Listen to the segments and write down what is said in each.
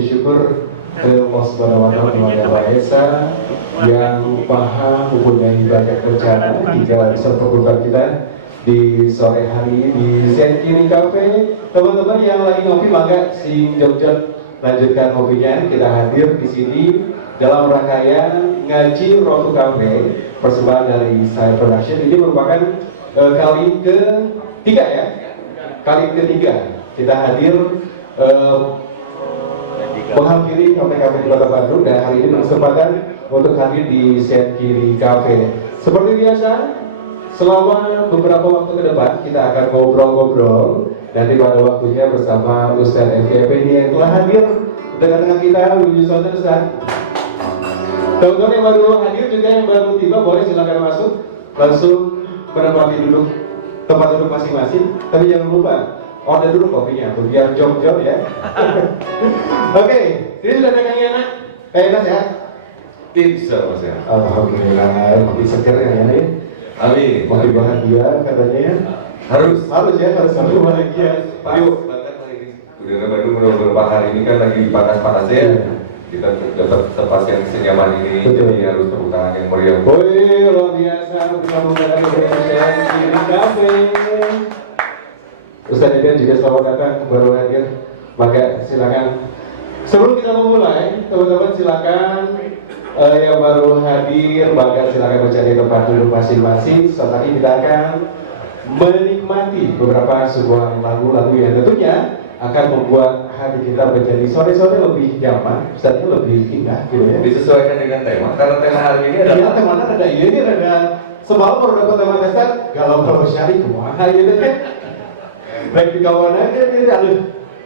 puji syukur ke Allah Subhanahu wa Ta'ala Maha Esa yang Maha mempunyai banyak rencana hingga bisa mempertemukan kita di sore hari di Zen Kiri Cafe. Teman-teman yang lagi ngopi maka si Jogja lanjutkan kopinya. Kita hadir di sini dalam rangkaian ngaji Rotu Cafe persembahan dari Saya Production. Ini merupakan kali ketiga ya, kali ketiga kita hadir menghampiri kafe-kafe di Kota Bandung, dan hari ini berkesempatan untuk hadir di Zen Kiri Cafe. Seperti biasa, selama beberapa waktu ke depan kita akan ngobrol-ngobrol. Nanti pada waktunya bersama Ustaz FYP yang telah hadir dengan kita. Teman-teman yang baru hadir juga yang baru tiba boleh silakan masuk, langsung menempati duduk tempat duduk masing-masing. Tapi jangan lupa order dulu kopinya tuh biar jom-jom ya. Oke, ini sudah ada Kang Yana. Enak ya? Bisa mas ya. Alhamdulillah, kopi seger ya ini. Amin. Kopi bahagia katanya ya. Harus ya, harus bahagia. Yuk, banget hari ini. Udara Bandung beberapa hari ini kan lagi panas-panasnya. Kita dapat tempat yang senyaman ini. Betul. Jadi harus tepuk tangan yang meriah. Woi, luar biasa. Bergabung dengan Indonesia Kiri Cafe. Ustaz Edian juga selamat datang, baru hadir. Maka silakan. Sebelum kita memulai, teman-teman silakan yang baru hadir, maka silakan mencari tempat duduk masing-masing. Setelah ini kita akan menikmati beberapa sebuah lagu-lagu yang tentunya akan membuat hati kita menjadi sore-sore lebih nyaman, misalnya lebih indah gitu ya. Disesuaikan dengan tema, karena tema hari ini Ya, adalah temanya ada ini, ada semalam baru dapat tema dasar, galau-galau syari kumaha gitu kan. Baik di kawan aja ini, aduh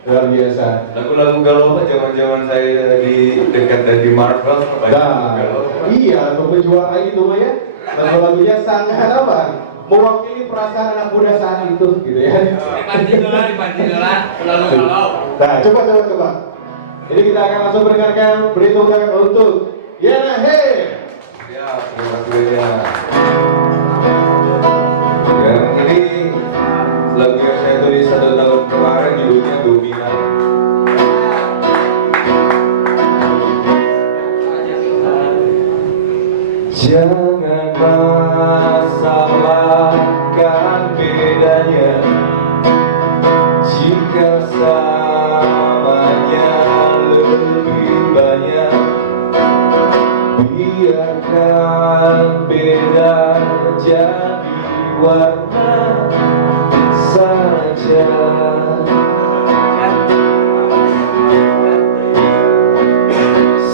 luar biasa. lagu-lagu galau mah zaman-zaman saya di dekat dari Marvel. Nah, iya, untuk penjuara itu mah ya, lagu-lagunya sangat apa? Mewakili perasaan anak muda saat itu, gitu ya. Dipancing lah, lalu galau. Nah, coba. Ini kita akan langsung mendengarkan berhitung tangan untuk Yana Hey. Ya, terima kasih ya. Yang ini lagu yang saya tulis 1 tahun kemarin, judulnya Dominan. Jangan masalahkan bedanya, jika samanya lebih banyak. Biarkan beda jadi warna saja.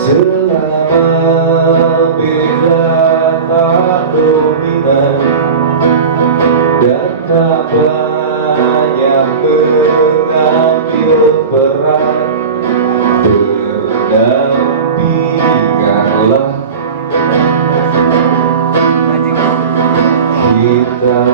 Selama beda tak dominan dan tak banyak mengambil peran, berdampinganlah kita.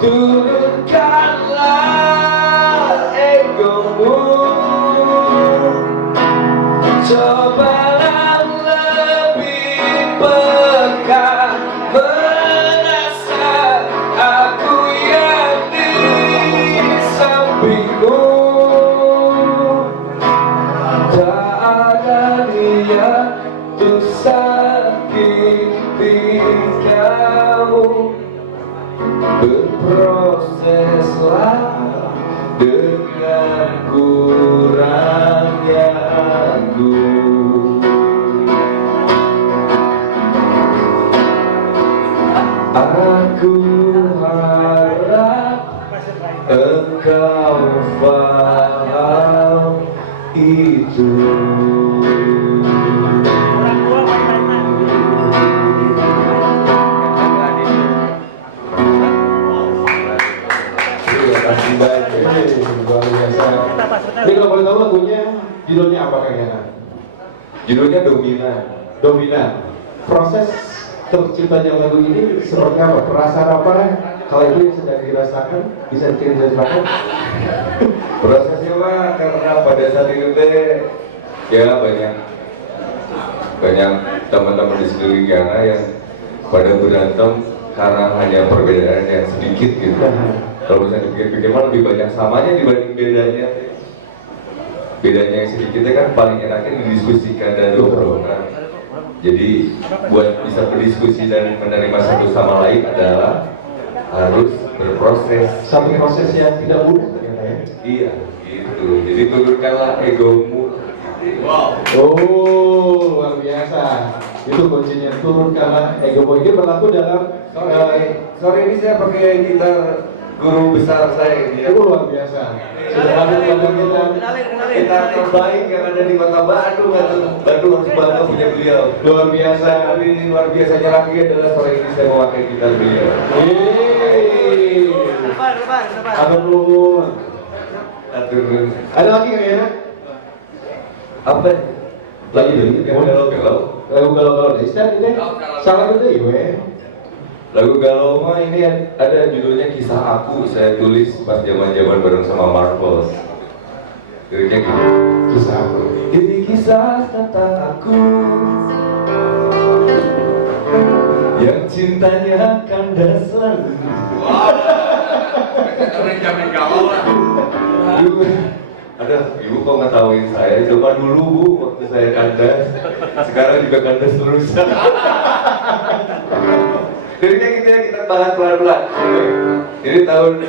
turunkanlah egomu, cobalah lebih peka merasa aku yang di sampingmu. Tak ada niat untuk sakiti kamu, berproseslah dengan kurangnya aku. Aku harap engkau paham itu. Terima kasih banyak. Luar biasa. Ini kalau boleh tahu lagunya judulnya apa Kang Yana? Judulnya Dominan. Dominan. Proses terciptanya lagu ini seperti apa? Perasaan apa? Kalau itu yang sedang dirasakan, bisa diceritakan? Prosesnya mah karena pada saat itu teh ya banyak teman-teman di sekeliling Yana yang pada berantem karena hanya perbedaan yang sedikit gitu. Kalau misalnya dipikir-pikir mah lebih banyak samanya dibanding bedanya. Bedanya yang sedikitnya kan paling enaknya didiskusikan dan diobrolan. Jadi buat bisa berdiskusi dan menerima satu sama lain adalah harus berproses. Satu proses yang tidak mudah ternyata ya. Iya, gitu. Jadi turunkanlah egomu. Wow. Oh, luar biasa. Itu kuncinya, turunkanlah egomu. Ini berlaku dalam Sore ini saya pakai gitar guru besar saya ini ya. itu luar biasa. Sudah ada Gitar terbaik yang ada di kota Bandung. Bandung harus bangga punya beliau. luar biasa. Tapi ini luar biasanya lagi adalah sore ini saya memakai gitar beliau. Atur nuhun. Atur. Ada lagi nggak ya? Apa? Lagi Yang galau. lagu galau-galau deh. Salah itu ya. Lagu galau mah ini ada judulnya Kisah Aku, saya tulis pas zaman-zaman bareng sama Marvel. Liriknya gitu. Kisah aku. Ini kisah tentang aku yang cintanya kandas selalu. Wow. Orang jamin galau lah. Ibu, ibu kok ngetawain saya? Coba dulu bu, waktu saya kandas. Sekarang juga kandas terus. Liriknya gitu ya, kita bahas pelan-pelan. Ini tahun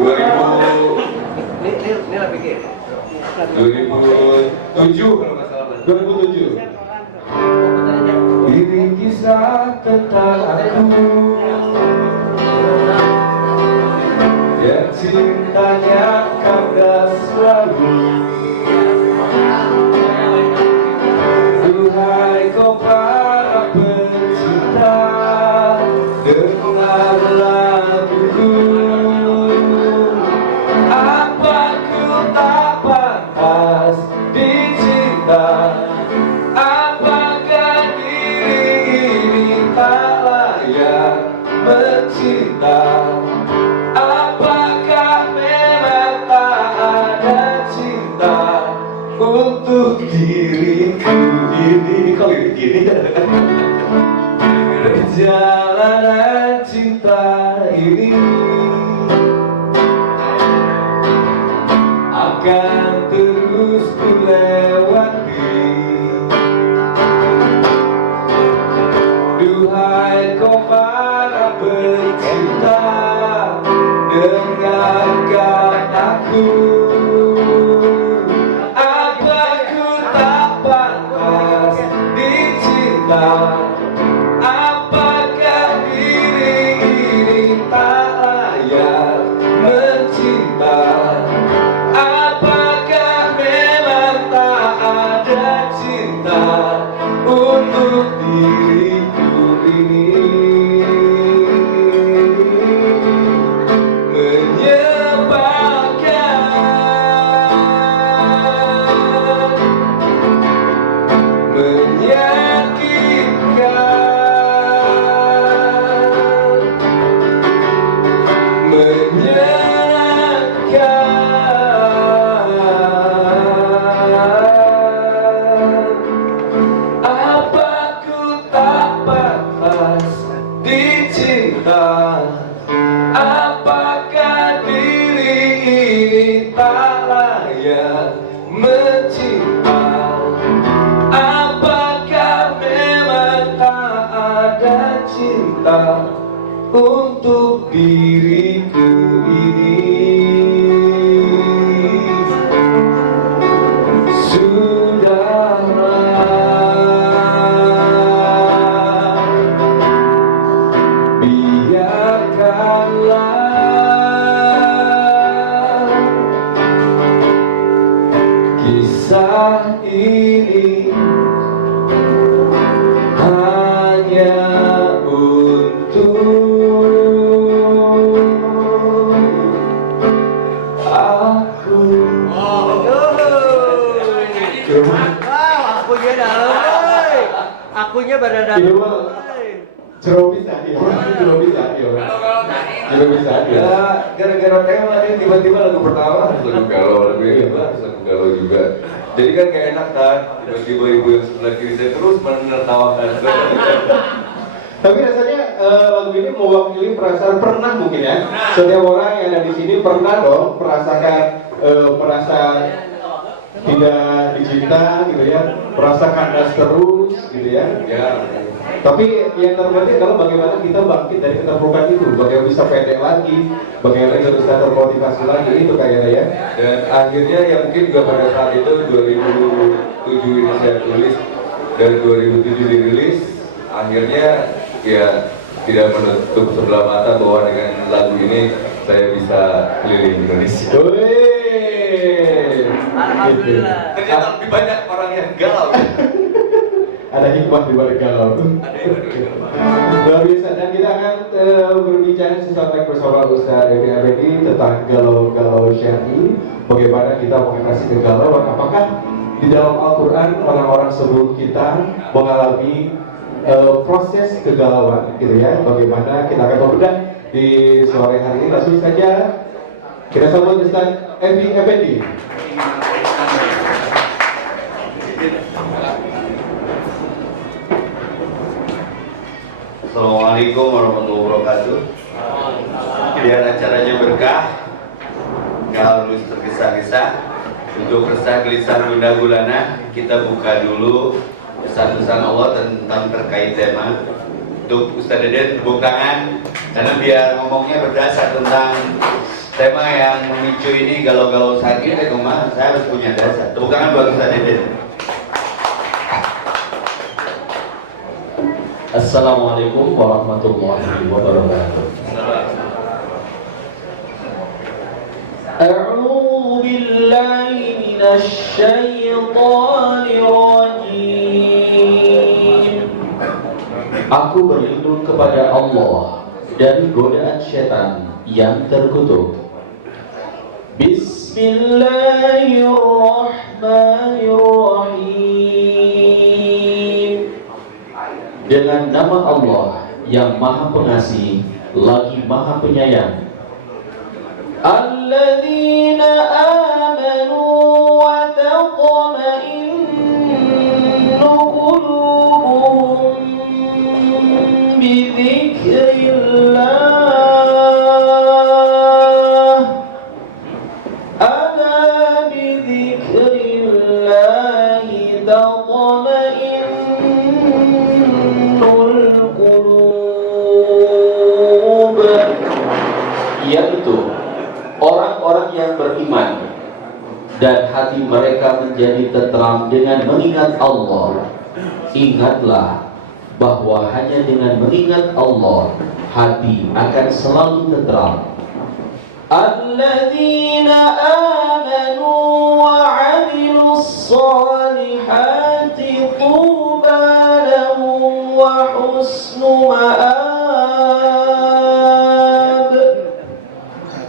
2007 kalau nggak salah. 2007. Ini kisah tentang aku yang cintanya kandas selalu. Duhai kau para pencinta, dengar laguku. Apa ku tak pantas dicinta? Apakah diri ini tak layak mencinta? Apakah memang tak ada cinta untuk diriku ini? Kok gini? Perjalanan cinta ini akan terus kulewati. Duhai kau para pencinta, dengarkan aku. Apa ku tak pantas dicinta? Apakah diri ini tak layak mencinta? Apakah memang tak ada cinta untuk diriku ini? dicinta? Apakah diri ini tak layak mencinta? Apakah memang tak ada cinta untuk diriku ini? Sudahlah, biarkanlah kisah ini hanya untuk aku. Akunya dalam, oi. Akunya pada dalam. Ini mah Jero bisa dia, Jero bisa dia. Jero bisa dia. Ya, gara-gara tema ini tiba-tiba lagu pertama harus lagu galau, lagu yang kedua harus lagu galau juga. Jadi kan gak enak kan, tiba-tiba ibu yang sebelah kiri saya terus menertawakan. Tapi rasanya lagu ini mewakili perasaan pernah mungkin ya. Setiap orang yang ada di sini pernah dong merasakan merasa tidak dicinta gitu ya, merasa kandas terus gitu ya. Ya, Tapi yang terpenting adalah bagaimana kita bangkit dari keterpurukan itu, bagaimana bisa pede lagi, bagaimana kita bisa termotivasi lagi, itu kayaknya ya. dan akhirnya yang mungkin juga pada saat itu 2007 ini saya tulis dan 2007 dirilis, akhirnya ya tidak menutup sebelah mata bahwa dengan lagu ini saya bisa keliling Indonesia. Wih, Alhamdulillah. Ternyata lebih banyak orang yang galau. ada hikmah di balik galau tuh. Luar biasa, dan kita akan berbicara sesaat bersama Ustaz Evi Abedi tentang galau-galau syar'i, bagaimana kita mengatasi kegalauan. Apakah di dalam Al-Quran orang-orang sebelum kita mengalami proses kegalauan gitu ya, bagaimana kita akan membedah di sore hari ini. Langsung saja kita sambut Ustaz Evi Abedi. Assalamualaikum warahmatullahi wabarakatuh. Biar acaranya berkah, nggak harus tergesa-gesa. Untuk resah gelisah gundah gulana, kita buka dulu pesan-pesan Allah tentang terkait tema. Untuk Ustaz Deden tepuk tangan, karena biar ngomongnya berdasar tentang tema yang memicu ini galau-galau saat ini. Saya harus punya dasar. Tepuk tangan buat Ustaz Deden. Assalamualaikum warahmatullahi wabarakatuh. A'udzu billahi minasy syaithanir rajim. Aku berlindung kepada Allah dari godaan setan yang terkutuk. Bismillahirrahmanirrahim. Dengan nama Allah yang Maha Pengasih lagi Maha Penyayang. Alladzina amanu wa tatma'innu qulubuhum bi dzikrillah. Ala bi dzikrillah tatma'innul qulub. Yaitu orang-orang yang beriman dan hati mereka menjadi tentram dengan mengingat Allah. Ingatlah bahwa hanya dengan mengingat Allah hati akan selalu tentram. Alladzina amanu wa 'amilus solihati tuba lahum wa husnu ma'ab.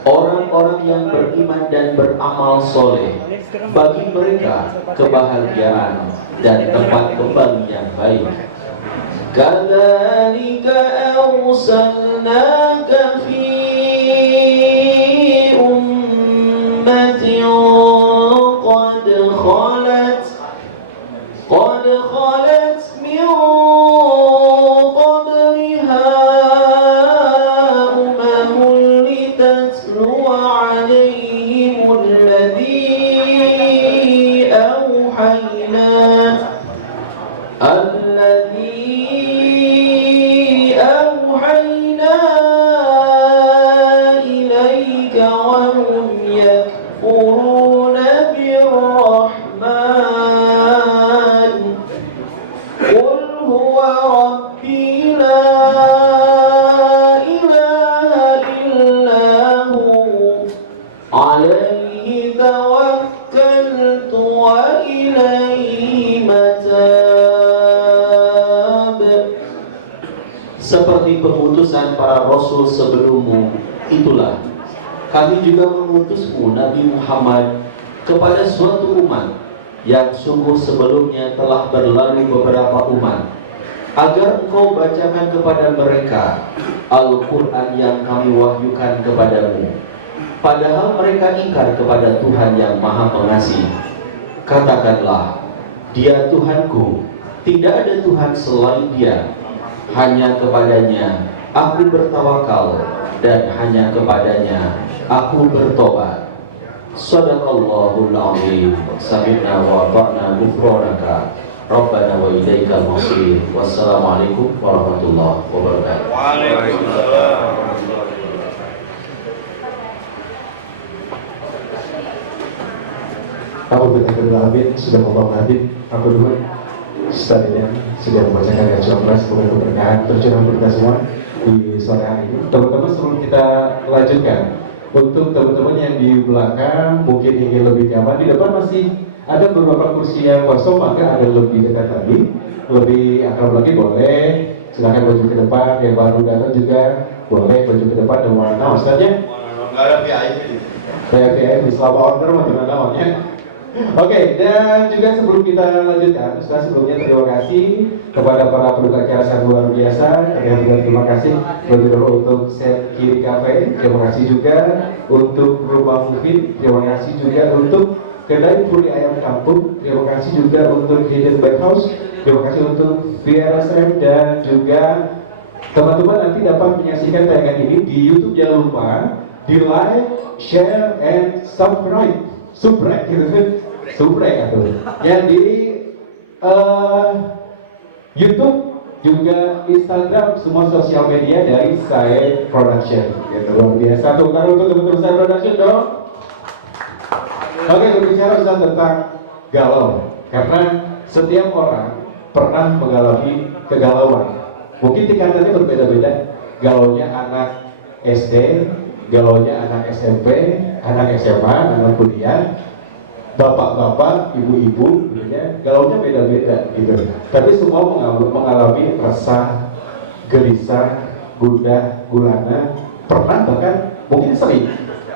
Orang-orang yang beriman dan beramal soleh, bagi mereka kebahagiaan dan tempat kembali yang baik. Kadzalika arsalnaka fi ummatin qad khalat min qabliha ilaha illahu alaihi tawakkaltu wa ilaihi matab. Seperti pengutusan para rasul sebelummu, itulah kami juga mengutusmu Nabi Muhammad kepada suatu umat yang sungguh sebelumnya telah berlalu beberapa umat, agar engkau bacakan kepada mereka Al-Quran yang kami wahyukan kepadamu, padahal mereka ingkar kepada Tuhan yang Maha Pengasih. Katakanlah, Dia Tuhanku, tidak ada Tuhan selain Dia, hanya kepadanya aku bertawakal dan hanya kepadanya aku bertobat. Sadaqallahul azim. Sami'na wa ata'na ghufranaka Rabbana wa ilaikal masir. Wassalamualaikum warahmatullahi wabarakatuh. Waalaikumsalam. Aku berterima sudah membawa hadis. Aku dulu Ustaznya sudah membacakan ayat 19. Semoga keberkahan tercurah berkah semua di sore hari ini. Teman-teman, sebelum kita lanjutkan, untuk teman-teman yang di belakang mungkin ingin lebih nyaman, di depan masih ada beberapa kursi yang kosong, maka ada lebih dekat lagi, lebih akrab lagi boleh. Silakan maju ke depan. Yang baru datang juga boleh maju ke depan dengan mana Ustaznya? Enggak ada VIP. VIP selama order macam namanya. Oke, dan juga sebelum kita lanjutkan, Ustaz, sebelumnya terima kasih kepada para penduka kiasan luar biasa. Terima kasih lebih dulu untuk Set Kiri Cafe, terima kasih juga untuk Rumah Mufid, terima kasih juga untuk Kedai Puri Ayam Kampung, terima kasih juga untuk Hidden Bakehouse, terima kasih untuk VRSM, dan juga teman-teman nanti dapat menyaksikan tayangan ini di YouTube. Jangan lupa di like, share, and subscribe. Subrek gitu kan, subrek atau ya di YouTube juga Instagram, semua sosial media dari Said Production. Gitu, luar biasa. Tuh kan untuk teman-teman Said Production dong. Oke, berbicara Ustaz tentang galau, karena setiap orang pernah mengalami kegalauan. Mungkin tingkatannya berbeda-beda. Galaunya anak SD, galaunya anak SMP, anak SMA, anak kuliah, bapak-bapak, ibu-ibu, galaunya beda-beda gitu. Tapi semua mengalami resah, gelisah, gundah, gulana, pernah bahkan mungkin sering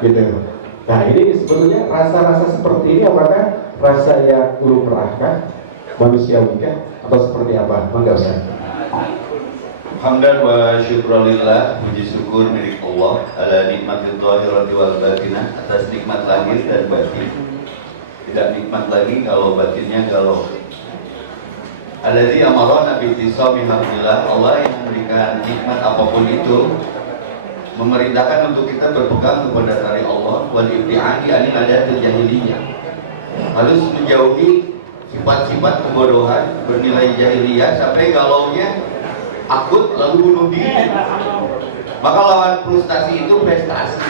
gitu. Nah, ini sebetulnya rasa-rasa seperti ini apakah rasa yang lumrahkah, manusiawikah, atau seperti apa? Mangga Ustaz. Hamdan wa syukurillah, puji syukur milik Allah ala nikmatil zahirati wal batinah, atas nikmat lahir dan batin. Tidak nikmat lagi kalau batinnya galau. Alladzi amarana bi ittisami hablillah, Allah yang memberikan nikmat apapun itu memerintahkan untuk kita berpegang kepada tali Allah wal ibtiadi anil adatil jahiliyah. Harus menjauhi sifat-sifat kebodohan bernilai jahiliyah sampai galaunya akut lalu bunuh diri. Maka lawan frustasi itu prestasi.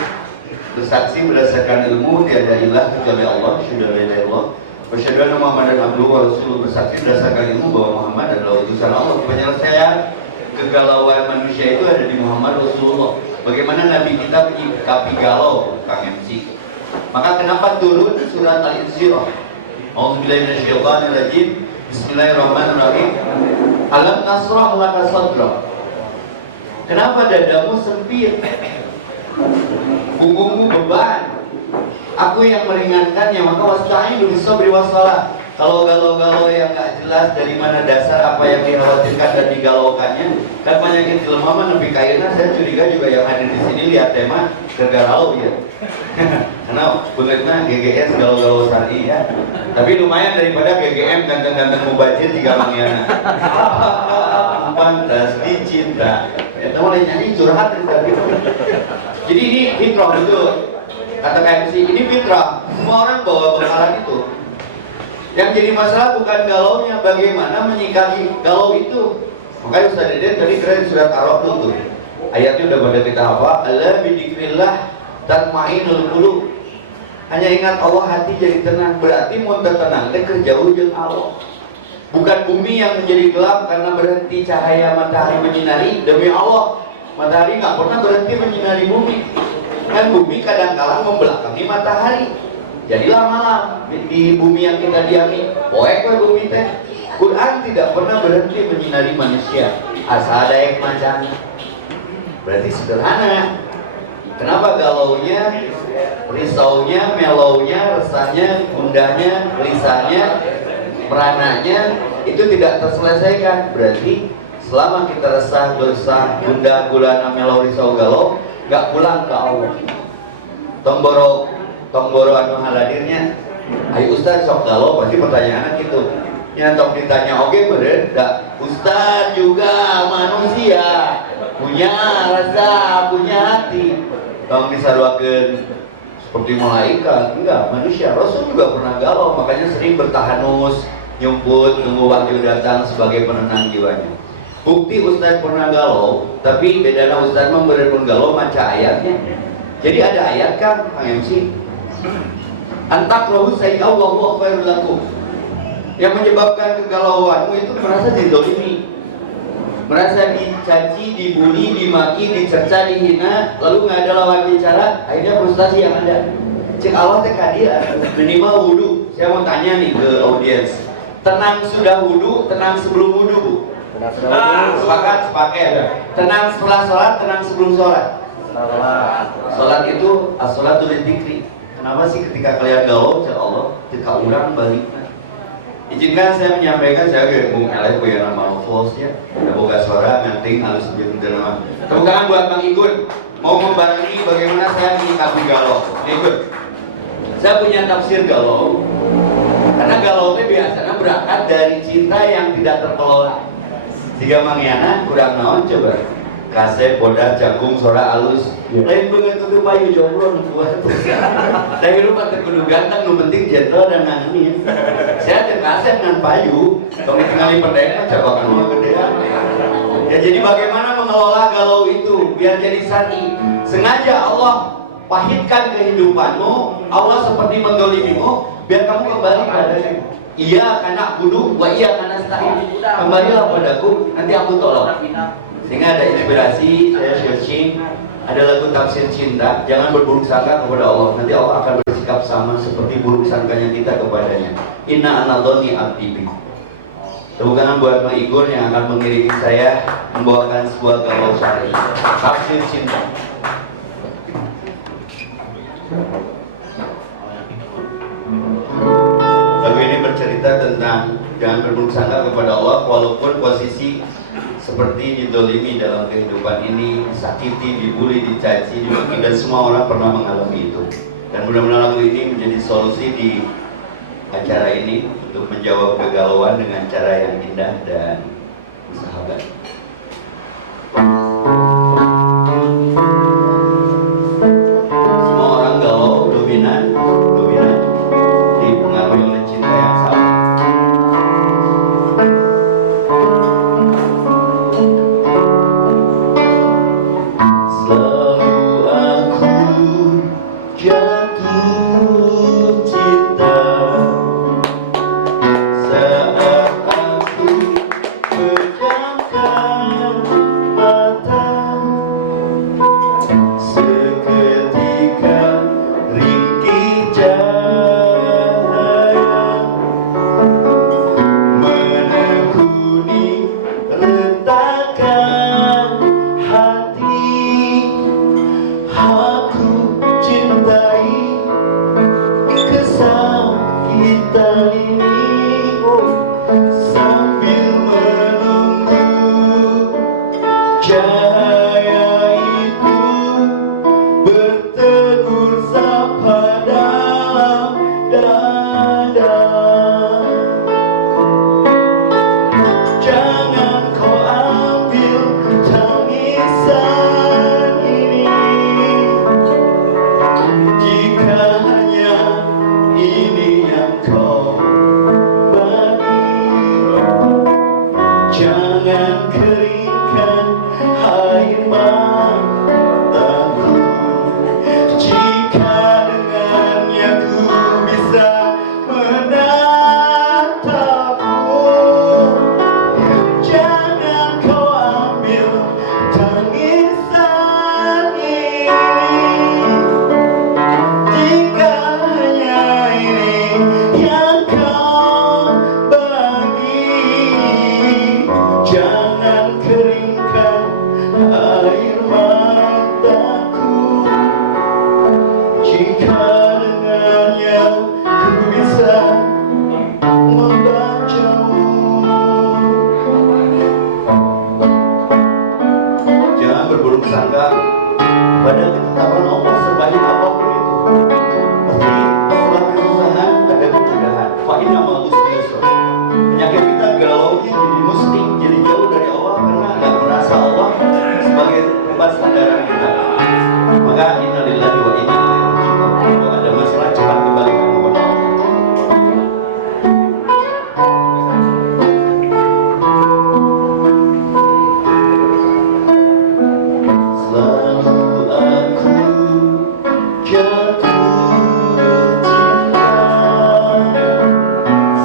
Bersaksi berdasarkan ilmu tiada ilah kecuali Allah, syahadu la ilaha illallah wa syahadu anna Muhammadan abduhu wa rasuluh. Bersaksi berdasarkan ilmu bahwa Muhammad adalah utusan Allah. Penyelesaian kegalauan manusia itu ada di Muhammad Rasulullah. Bagaimana Nabi kita menyikapi galau, Kang MC. Maka kenapa turun surat Al-Insyirah? A'udzubillahi minasyaitonirrajim. Bismillahirrahmanirrahim. Alam nasrah laka sadrak. Kenapa dadamu sempit? Punggungmu beban. Aku yang meringankannya, maka wasta'inu bisabri wassalah. Kalau galau-galau yang gak jelas dari mana dasar apa yang dikhawatirkan dan digalaukannya, kan penyakit jelema lebih kayaknya. Saya curiga juga yang hadir di sini lihat tema kegalau ya. Karena bengetnya GGS galau-galau syar'i ya. Tapi lumayan daripada GGM ganteng-ganteng mubazir di galangnya. Pantas dicinta. Ya tahu lah nyanyi curhat tadi. Jadi ini fitrah betul. Kata KMC ini fitrah. Semua orang bawa bekalan itu. Yang jadi masalah bukan galaunya, bagaimana menyikapi galau itu. Makanya Ustaz Deden tadi keren surat Ar-Ra'd tuh. Ayatnya udah pada kita hafal. Ala bidzikrillah tatma'innul qulub. Hanya ingat Allah hati jadi tenang. Berarti mau tenang teh kerjauh jeung Allah. Bukan bumi yang menjadi gelap karena berhenti cahaya matahari menyinari. Demi Allah, matahari nggak pernah berhenti menyinari bumi. Kan bumi kadang-kala membelakangi matahari. Jadilah malam di bumi yang kita diami. Poek bumi teh. Quran tidak pernah berhenti menyinari manusia. Asal ada yang macam. Berarti sederhana. Kenapa galaunya, risaunya, melaunya, resahnya, gundahnya, gelisahnya, merananya itu tidak terselesaikan? Berarti selama kita resah, gelisah, gundah, gulana, melau, risau, galau, nggak pulang ke Allah. Tongboro anu haladirnya, ayo Ustaz sok galau, pasti pertanyaannya gitu. Ya tok ditanya, oke beren, nggak? Ustaz juga manusia, punya rasa, punya hati. Tong disaruakeun seperti malaikat, enggak, manusia. Rasul juga pernah galau, makanya sering bertahanus, nyumput, nunggu waktu datang sebagai penenang jiwanya. Bukti Ustaz pernah galau, tapi bedanya Ustaz memberi pun galau maca ayatnya. Jadi ada ayat kan, Kang MC, antakrahu sayyi'allahu khairul lakum. Yang menyebabkan kegalauanmu itu merasa dizalimi, merasa dicaci, dibully, dimaki, dicerca, dihina, lalu nggak ada lawan bicara, akhirnya frustasi yang ada. Cek Allah teh kadia, minimal wudu. Saya mau tanya nih ke audiens, tenang sudah wudu, tenang sebelum wudu, Bu? Sepakat? Tenang setelah sholat, tenang sebelum sholat. Sholat itu as-sholatu lidzikri. Kenapa sih ketika kalian galau, cek Allah, cek urang balik. Izinkan saya menyampaikan, saya gembung eleh punya nama Novos ya, boga suara nganting halus lebih nama. Tepuk tangan buat Bang Igun, mau membarengi bagaimana saya menyikapi galau. Igun, saya punya tafsir galau, karena galau itu biasanya berangkat dari cinta yang tidak terkelola. Jika Mang Yana kurang naon coba, kasep, bodas, jagung, suara halus, lain banget itu payu jomblo buat. Tapi lupa terkudu ganteng, nu penting jenderal dan nangis. Saya terkasep dengan payu, kalau tinggali pendeknya coba kan mau gedean. Ya jadi bagaimana mengelola galau itu biar jadi sani. Sengaja Allah pahitkan kehidupanmu, Allah seperti mendolimimu, biar kamu kembali padanya. Iya karena kudu, wa iya karena stain. Kembalilah padaku, nanti aku tolong. Sehingga ada inspirasi, saya searching, ada lagu tafsir cinta, jangan berburuk sangka kepada Allah, nanti Allah akan bersikap sama seperti buruk sangkanya kita kepadanya. Inna anadhoni abdi. Tepuk tangan buat Bang Igun yang akan mengiringi saya membawakan sebuah galau syar'i, tafsir cinta. Lagu ini bercerita tentang jangan berburuk sangka kepada Allah walaupun posisi seperti didolimi dalam kehidupan ini, disakiti, dibully, dicaci, dimaki, dan semua orang pernah mengalami itu. Dan mudah-mudahan lagu ini menjadi solusi di acara ini untuk menjawab kegalauan dengan cara yang indah dan bersahabat. Semua orang galau, dominan, dipengaruhi oleh cinta yang sama. Jangan keringkan air mata. air mataku jika dengannya ku bisa membacamu. Jangan berburuk sangka pada ketetapan Allah sebaik apapun itu. Pasti setelah kesusahan ada kemudahan. Fa'inna ma'al usri yusra. Penyakit kita galaunya jadi muslim, jadi jauh dari Allah karena nggak merasa Allah sebagai tempat sandaran kita. Maka innalillahi wa inna ilaihi raji'un. Kalau ada masalah cepat kembalikan kepada Allah. Selalu aku jatuh cinta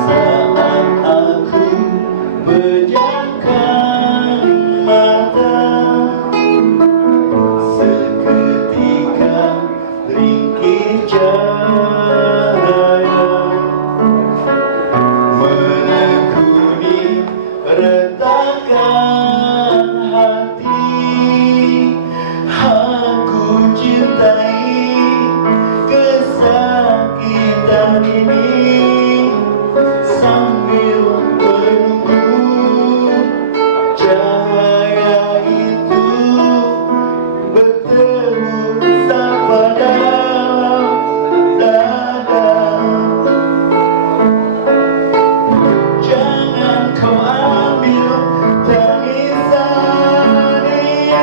saat aku pejamkan mata, seketika ringkih cahaya menekuni retakan hati. Aku cintai kesakitan ini sambil menunggu cahaya itu bertemu pada dada. Jangan kau ambil tangisan ini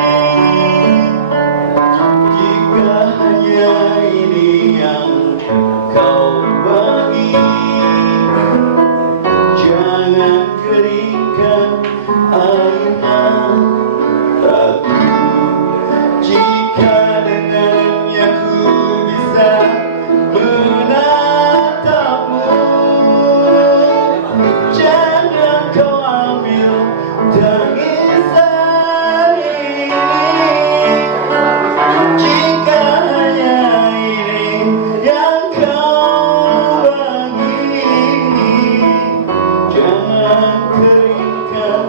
jika hanya ini yang kau bagi. Jangan keringkan air mataku jika dengannya ku bisa menatapmu. Jangan kau ambil tangisan ini jika hanya ini yang kau bagi. Jangan keringkan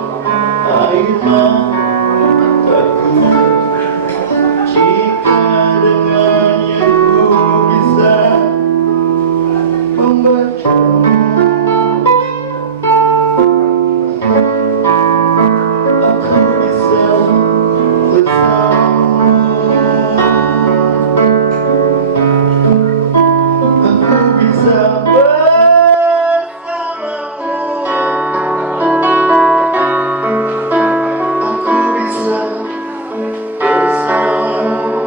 air mataku jika dengannya ku bisa membacamu. Aku bisa bersamamu. Aku bisa bersamamu. Aku bisa bersamamu.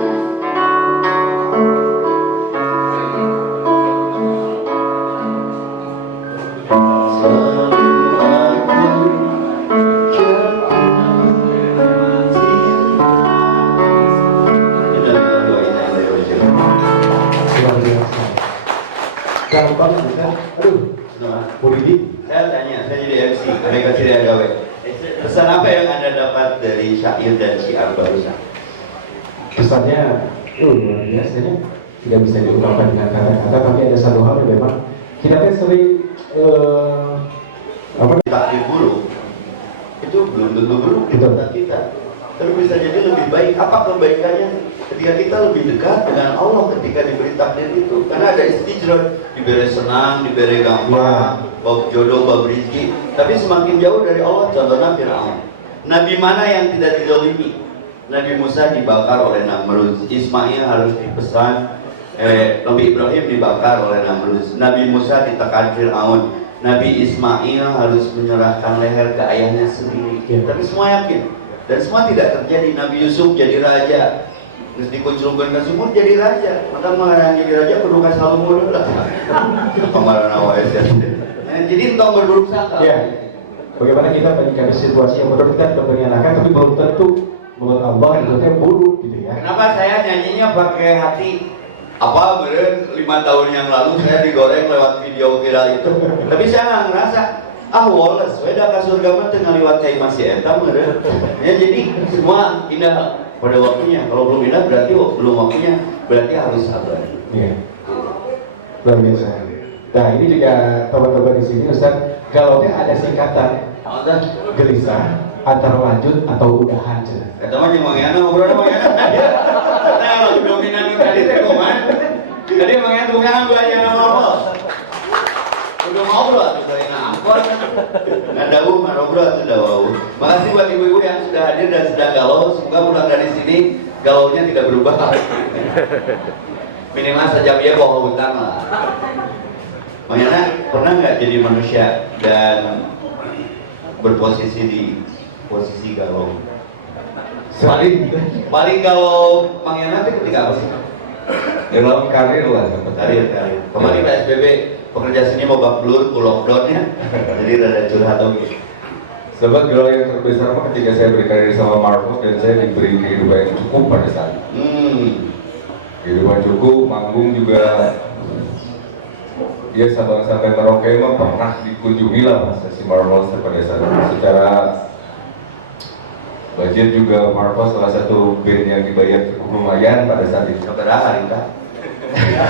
Selalu aku jatuh cinta. Innalillahi wa inna ilaihi raji'un. Luar biasa. Gampang kan? Aduh, Muridi. Saya tanya, saya jadi MC, mereka tidak gawe. Pesan apa yang Anda dapat dari syair dan syiar barusan? Pesannya luar biasa ya. Tidak bisa diungkapkan dengan kata-kata, tapi ada satu hal yang memang kita kan sering Takdir buruk itu belum tentu buruk di mata kita, tapi bisa jadi lebih baik. Apa kebaikannya ketika kita lebih dekat dengan Allah ketika diberi takdir itu? Karena ada istijrah, diberi senang, diberi gampang, bab jodoh, bab rezeki, tapi semakin jauh dari Allah. Contohnya Fir'aun. Nabi mana yang tidak dizalimi? Nabi Musa dibakar oleh Namrud, Ismail harus dipesan, Nabi Ibrahim dibakar oleh Namrud, Nabi Musa ditekan Fir'aun, Nabi Ismail harus menyerahkan leher ke ayahnya sendiri. Tapi semua yakin dan semua tidak terjadi. Nabi Yusuf jadi raja, terus dikuncurkan ke sumur jadi raja. Maka mengarang jadi raja perlu kasih salumur lah. Kemarin awal jadi entah berburuk sangka. Ya. Bagaimana kita menyikapi situasi yang menurut kita tidak menyenangkan, tapi belum tentu menurut Allah itu yang buruk gitu ya. Kenapa saya nyanyinya pakai hati? Apa beren 5 tahun yang lalu saya digoreng lewat video viral itu, tapi saya nggak ngerasa Wallace, weda ka surga mah tengah liwat kayak masih etam beren. Ya jadi semua indah pada waktunya. Kalau belum indah berarti belum waktunya, berarti harus sabar. Iya. Luar biasa. Nah ini juga teman-teman di sini Ustaz, kalau ada singkatan gelisah, antara lanjut atau udahan cenah. Kata mah jeung mangeana ngobrol mah ya. Nah, lagu dominan nu tadi teh kumaha? Tadi mangeana tukang dua aja ngobrol. Udah ngobrol atuh dari angkor. Ngadawu ngobrol atuh dawau. Makasih buat ibu-ibu yang sudah hadir dan sudah galau. Semoga pulang dari sini galaunya tidak berubah. Minimal saja dia bawa hutang lah. Mangeana pernah nggak jadi manusia dan berposisi di posisi galau? Paling galau mangeana itu ketika apa sih? Dalam karir lah. Karir. Kemarin PSBB pekerja seni mau bablur ku lockdownnya, jadi rada curhat gitu. Sebab galau yang terbesar mah ketika saya berkarir sama Marvel dan saya diberi kehidupan yang cukup pada saat itu. Kehidupan cukup, manggung juga. Ya Sabang sampai Merauke mah pernah dikunjungi lah Mas si Marvel pada saat itu. Secara budget juga Marvel salah satu band yang dibayar cukup lumayan pada saat itu. Keberapa Rita?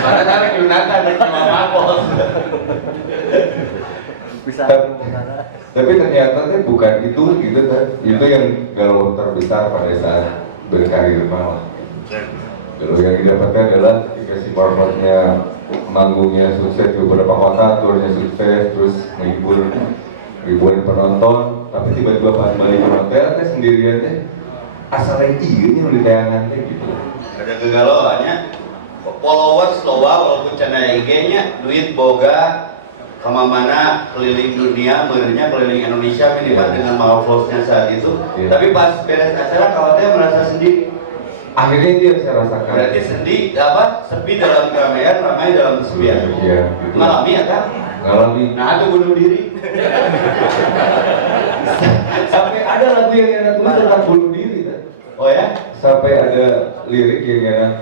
Mana tarik Yunatan dan sama Marvel. Bisa Tapi ternyata bukan itu gitu kan. Itu yang galau terbesar pada saat berkarir malah. Galau yang didapatkan adalah ketika si Marvelnya manggungnya sukses di beberapa kota, turnya sukses, terus menghibur ribuan penonton, tapi tiba-tiba pas balik ke hotel teh sendirian teh asalnya iya nya udah tayangan teh gitu. Ada kegalauannya. Followers loba walaupun channel IG-nya duit boga kemana-mana keliling dunia, benernya keliling Indonesia minimal dengan Marvelsnya saat itu. Tapi pas beres acara kawannya merasa sendiri. Akhirnya itu yang saya rasakan. Berarti sepi dalam keramaian, ramai dalam kesepian. Iya. Gitu. Ngalami ya kan? Ngalami. Nah itu bunuh diri. Sampai ada lagu yang enak tulis tentang bunuh diri kan? Oh ya? Sampai ada lirik yang enak.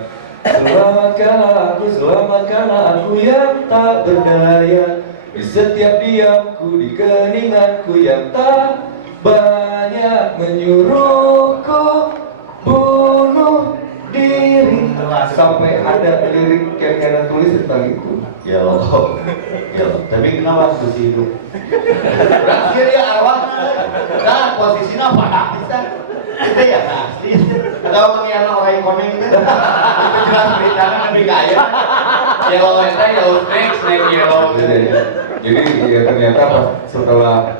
Selamatkanlah aku yang tak berdaya. Di setiap diamku, di keninganku yang tak banyak menyuruhku bunuh diri. Sampai ada lirik yang enak tulis tentang itu. Ya loh. Tapi kenapa harus hidup? Berarti dia arwah. Nah posisinya apa? Bisa. Itu ya pasti. Atau mengiana orang komen itu. Itu jelas beritanya lebih kaya. Yellow itu yellow snake yellow. Jadi ya ternyata pas setelah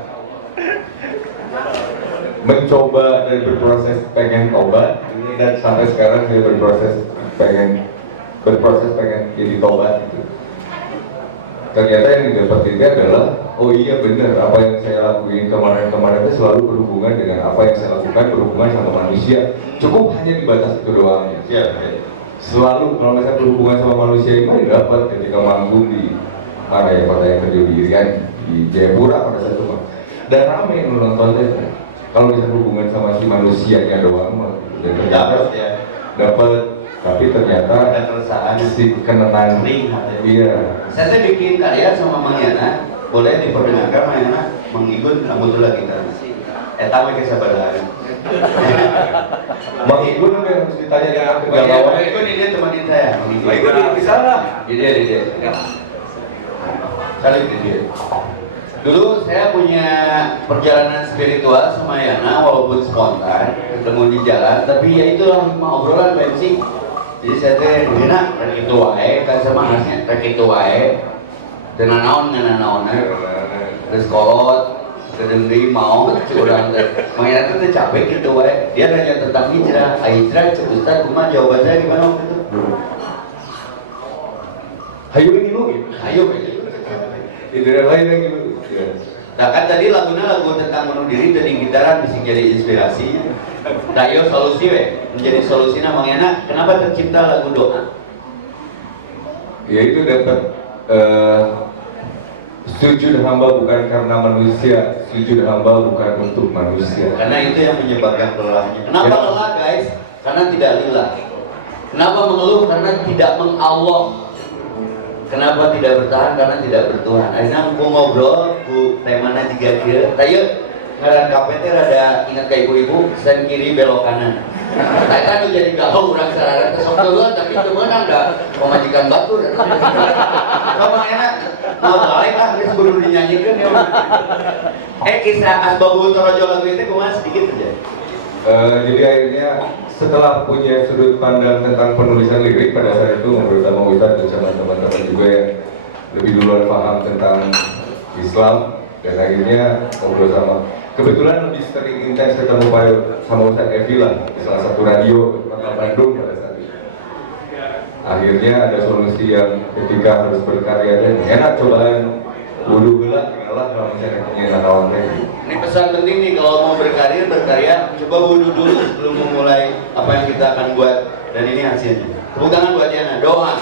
mencoba dan berproses pengen tobat dan sampai sekarang saya berproses pengen jadi tobat gitu. Ternyata yang didapetinnya adalah oh iya benar apa yang saya lakuin kemarin-kemarin itu selalu berhubungan dengan apa yang saya lakukan berhubungan sama manusia, cukup hanya di batas itu doang ya. Selalu kalau misalnya berhubungan sama manusia itu dapat ketika manggung di mana ya kota yang kedirian di Jayapura pada saat itu dan ramai yang nontonnya. Kalau misalnya berhubungan sama si manusianya doang dan ternyata dapat. Tapi ternyata ada keresahan si kenangan iya. Saya bikin karya sama Mang Yana, boleh diperdengarkan Mang Yana menghibur kamu tuh lagi kan. Eta mah kisah badaan. Menghibur itu yang harus ditanya dengan kegalauan. Menghibur ini teman saya. Menghibur di sana. Di dia. Kali di dia. Dulu saya punya perjalanan spiritual sama Yana walaupun spontan ketemu di jalan, tapi ya itulah hikmah obrolan bensin. Jadi saya teh enak rek kitu wae kan sama khasnya rek kitu wae. Dengan naon terus kolot kedeung mau curang teh. Mangnya teh capek kitu wae. Dia nanya tentang hijrah, hijrah cek Ustaz kumaha jawaban saya gimana waktu itu? Hayu ini lu gitu. Ayo Itu lain lagi lu. Nah kan tadi lagunya lagu tentang bunuh diri dan gitaran bisa jadi inspirasinya. Nah iya solusi menjadi solusi namanya enak. Kenapa tercipta lagu doa? Ya itu dapat sujud hamba bukan karena manusia, sujud hamba bukan untuk manusia. Karena itu yang menyebabkan lelahnya. Kenapa lelah guys? Karena tidak lillah. Kenapa mengeluh? Karena tidak mengallah. Kenapa tidak bertahan? Karena tidak bertuhan. Akhirnya aku ngobrol, ku temanya 3 kira. Tayo ngaran KPT rada ingat ke ibu-ibu, sen kiri belok kanan. Saya kan jadi galau orang sarana kesok dulu, tapi itu menang dah pemajikan batur. Kamu enak, mau balik lah, ini sebelum dinyanyikan ya. Kisah Asbabul Torojo lagu itu kumaha sedikit aja. Jadi akhirnya setelah punya sudut pandang tentang penulisan lirik pada saat itu menurut Bang Witan dan sama teman-teman juga yang lebih duluan paham tentang Islam, dan akhirnya ngobrol sama, kebetulan lebih sering intens ketemu sama Ustadz Evi lah di salah satu radio Kota Bandung pada saat itu. Akhirnya ada solusi yang ketika harus berkarya dan enak cobaan wudhu gelap kenalah kalau misalnya punya kawan kayak. Ini pesan penting nih kalau mau berkarya coba wudhu dulu sebelum memulai apa yang kita akan buat, dan ini hasilnya. Tepuk tangan buat Diana, doa.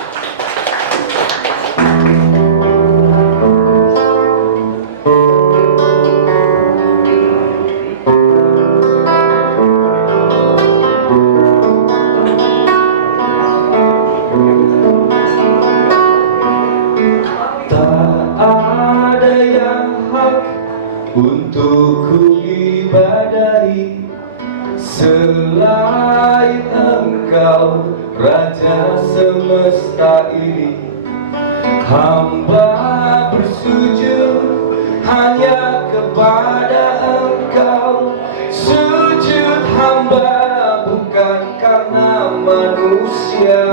Untuk ku ibadahi selain Engkau, Raja semesta ini. Hamba bersujud hanya kepada Engkau. Sujud hamba bukan karena manusia.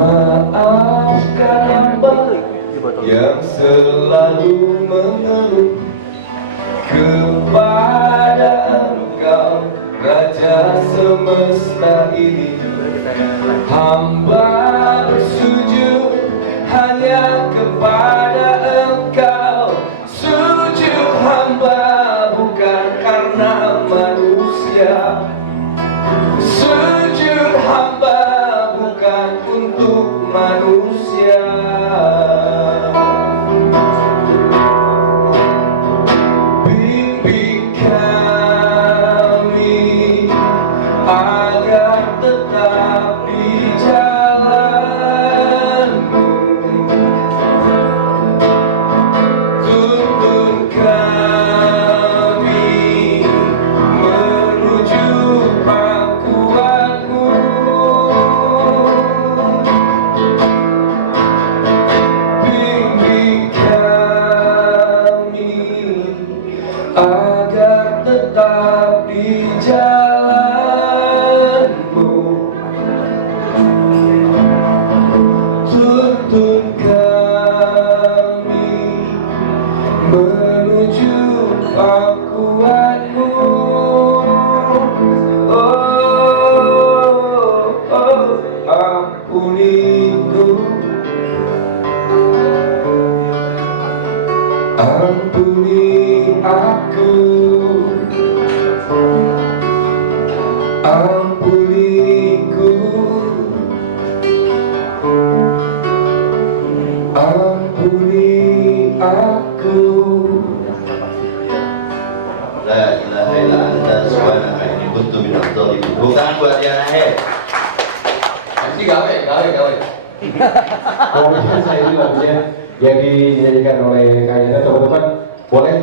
Maafkan hamba yang selalu mengeluh kepada Engkau, Raja semesta ini. Hamba bersujud hanya kepada Engkau. Sujud hamba bukan karena manusia. Sujud hamba bukan untuk manusia. Bimbing kami agar tetap di jalan-Mu. Tuntun kami menuju pangkuan-Mu. Bimbing kami agar tetap di jalan-Mu. Tuntun kami menuju pangkuan-Mu. Ampuniku, ampuni aku, ampuniku, ampuni aku. La ilaha illa anta subhanaka inni kuntu minadh dhalimin. Bukan buat Diana Head. Nanti gawe. Kemudian saya ini lagunya yang dinyanyikan oleh Kayana. Teman-teman boleh,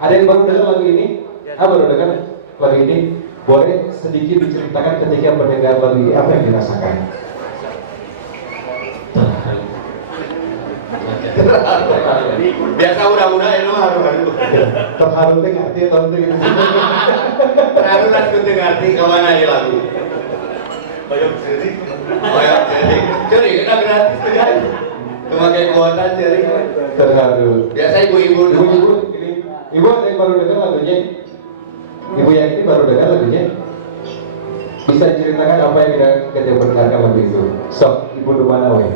ada yang baru dengar lagu ini? Baru dengar lagu ini? Boleh sedikit diceritakan ketika mendengar lagu ini apa yang dirasakan? Biasa udah itu haru-haru. Terharu teh ngerti atau itu gitu? Haru lah kudu ngerti kemana ya lagu. Koyok jadi. Jadi kena gratis tuh kan. Cuma kayak kuota jadi. Terharu. Biasa ibu-ibu Ibu-ibu ini, ibu ada yang baru dengar lagunya? Ibu yang ini baru dengar lagunya? Bisa diceritakan apa yang kita dengarkan lagu itu? Sok, ibu di mana weh?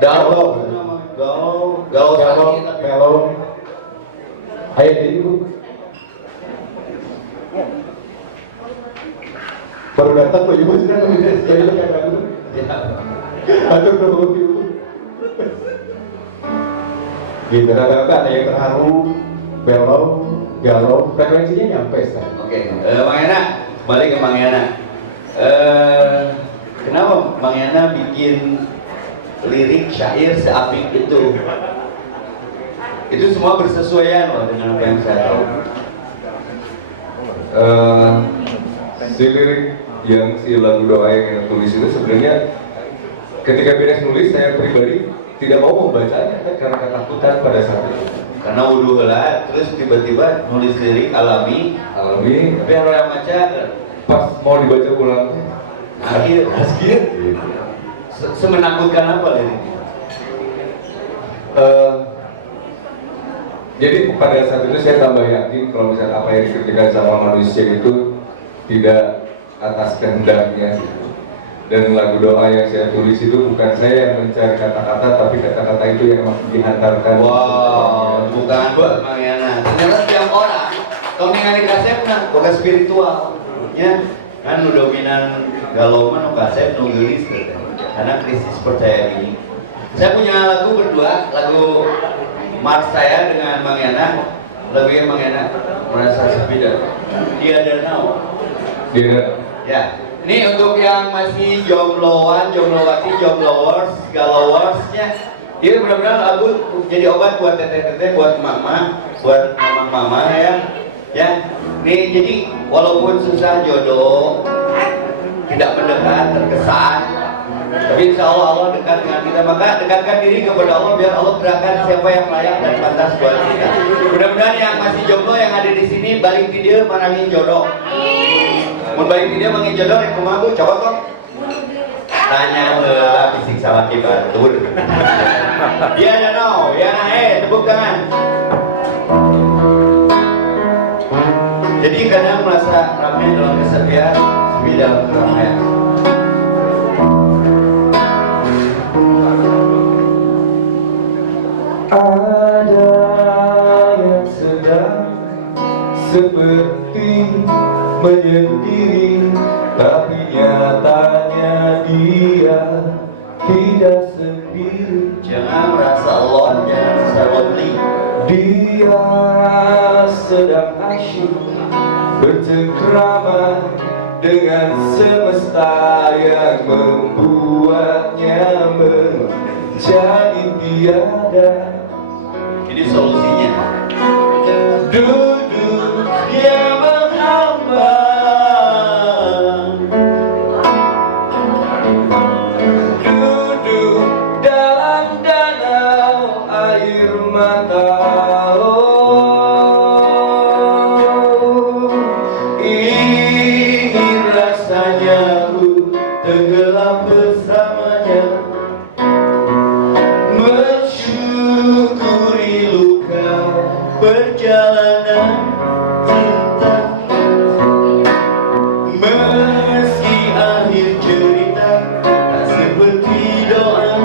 Galau. Galau sakit tapi Melo. Ayo jadi ibu. Baru datang kok ibu sudah jadi kakak dulu. Aduh belum ibu. Gitu, rata-rata ada yang terharu, belok, galau, frekuensinya nyampe sekarang. Oke, Mang Yana, kembali ke Mang Yana. Kenapa Mang Yana bikin lirik syair seapik itu? Itu semua bersesuaian loh dengan apa yang saya tahu. Si lirik yang si lagu doa yang tulis itu sebenarnya ketika beres nulis saya pribadi tidak mau membacanya kan karena ketakutan pada saat itu. Karena wudhu heula, terus tiba-tiba nulis lirik alami, tapi yang orang baca Pas mau dibaca ulang akhir. Semenakutkan apa liriknya? Jadi pada saat itu saya tambah yakin kalau misalnya apa yang dikerjakan sama manusia itu tidak atas kehendaknya. Dan lagu doa yang saya tulis itu bukan saya yang mencari kata-kata, tapi kata-kata itu yang dihantarkan. Wow, bukan buat Mang Yana. Ternyata setiap orang kalau ningali kasepna boga spiritual, ya kan nu dominan galau mah nu kasep nu geulis teh. Karena krisis percaya diri. Saya punya lagu berdua, lagu Mars saya dengan Mang Yana. Lagunya Mang Yana merasa sepi dan tiada now. Dia Ya, ini untuk yang masih jombloan, jomblowati, jomblowers, galowersnya, ini benar-benar lagu jadi obat buat teteh-teteh, buat mama, buat mama-mama ya. Ya, nih jadi walaupun susah jodoh, tidak mendekat, terkesan, tapi insya Allah Allah dekat dengan kita. Maka dekatkan diri kepada Allah biar Allah gerakan siapa yang layak dan pantas buat kita. Mudah-mudahan yang masih jomblo yang ada di sini balik video manangin jodoh. Mun balik dia mangin jodoh rek kumaha Bu coba kok. Tanya heula bisik salaki batur. Iya ya no, ya nah tepuk tangan. Jadi kadang merasa ramai dalam kesepian, sepi dalam keramaian. ada yang sedang seperti menyendiri, tapi nyatanya dia tidak sendiri. Jangan merasa alone, jangan merasa lonely. Dia sedang asyik bercengkrama dengan semesta yang membuatnya menjadi tiada. Ini solusinya. Duduk dia menghamba, duduk dalam danau air mata. Ingin rasanya ku tenggelam bersamanya, mensyukuri luka perjalanan cinta. Meski akhir cerita tak seperti doa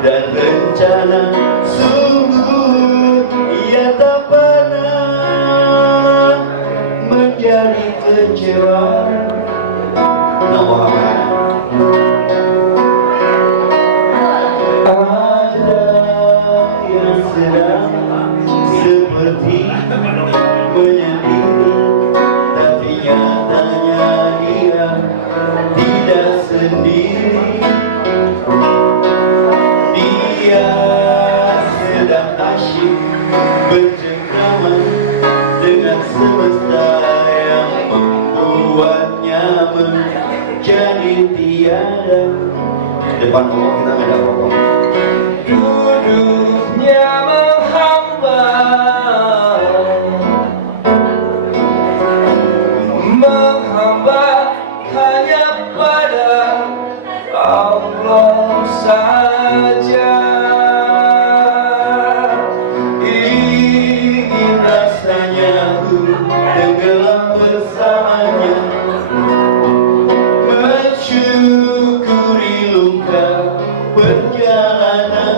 dan rencana, sungguh ia tak pernah menjadi kecewa. Ada yang sedang seperti menyendiri, tapi nyatanya dia tidak sendiri. Dia sedang asyik bercengkrama dengan semesta yang membuatnya menjadi tiada. Depan Allah kita nggak ada apa-apa. Duduknya menghamba, menghamba hanya pada Allah saja. Ingin rasanya ku tenggelam bersamanya, mensyukuri luka perjalanan